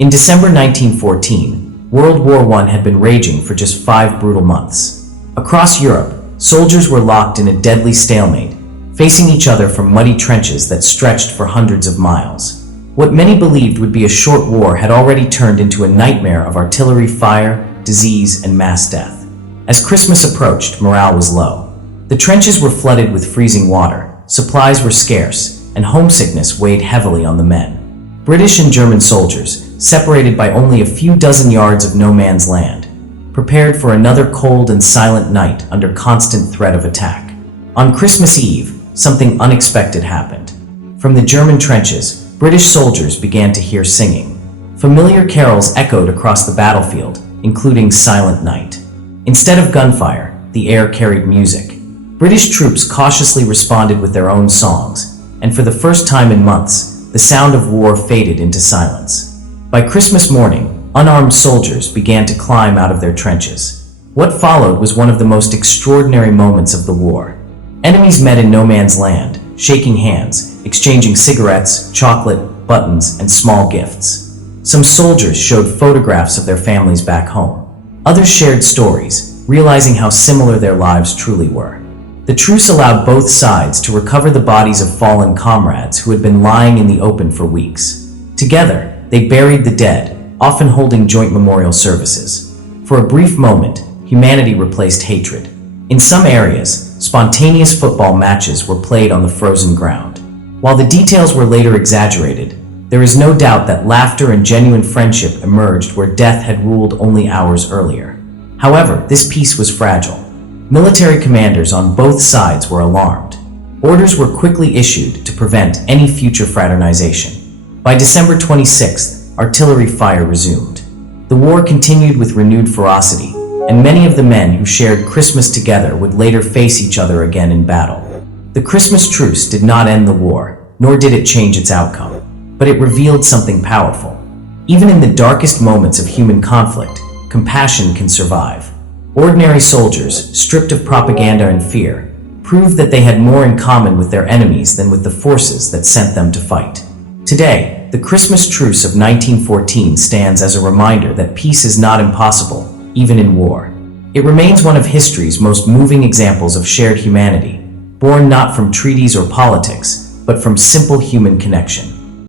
In December 1914, World War I had been raging for just 5 brutal months. Across Europe, soldiers were locked in a deadly stalemate, facing each other from muddy trenches that stretched for hundreds of miles. What many believed would be a short war had already turned into a nightmare of artillery fire, disease, and mass death. As Christmas approached, morale was low. The trenches were flooded with freezing water, supplies were scarce, and homesickness weighed heavily on the men. British and German soldiers, separated by only a few dozen yards of no man's land, prepared for another cold and silent night under constant threat of attack. On Christmas Eve, something unexpected happened. From the German trenches, British soldiers began to hear singing. Familiar carols echoed across the battlefield, including Silent Night. Instead of gunfire, the air carried music. British troops cautiously responded with their own songs, and for the first time in months, the sound of war faded into silence. By Christmas morning, unarmed soldiers began to climb out of their trenches. What followed was one of the most extraordinary moments of the war. Enemies met in no man's land, shaking hands, exchanging cigarettes, chocolate, buttons, and small gifts. Some soldiers showed photographs of their families back home. Others shared stories, realizing how similar their lives truly were. The truce allowed both sides to recover the bodies of fallen comrades who had been lying in the open for weeks. Together, they buried the dead, often holding joint memorial services. For a brief moment, humanity replaced hatred. In some areas, spontaneous football matches were played on the frozen ground. While the details were later exaggerated, there is no doubt that laughter and genuine friendship emerged where death had ruled only hours earlier. However, this peace was fragile. Military commanders on both sides were alarmed. Orders were quickly issued to prevent any future fraternization. By December 26th, artillery fire resumed. The war continued with renewed ferocity, and many of the men who shared Christmas together would later face each other again in battle. The Christmas Truce did not end the war, nor did it change its outcome, but it revealed something powerful. Even in the darkest moments of human conflict, compassion can survive. Ordinary soldiers, stripped of propaganda and fear, proved that they had more in common with their enemies than with the forces that sent them to fight. Today, the Christmas Truce of 1914 stands as a reminder that peace is not impossible, even in war. It remains one of history's most moving examples of shared humanity, born not from treaties or politics, but from simple human connection.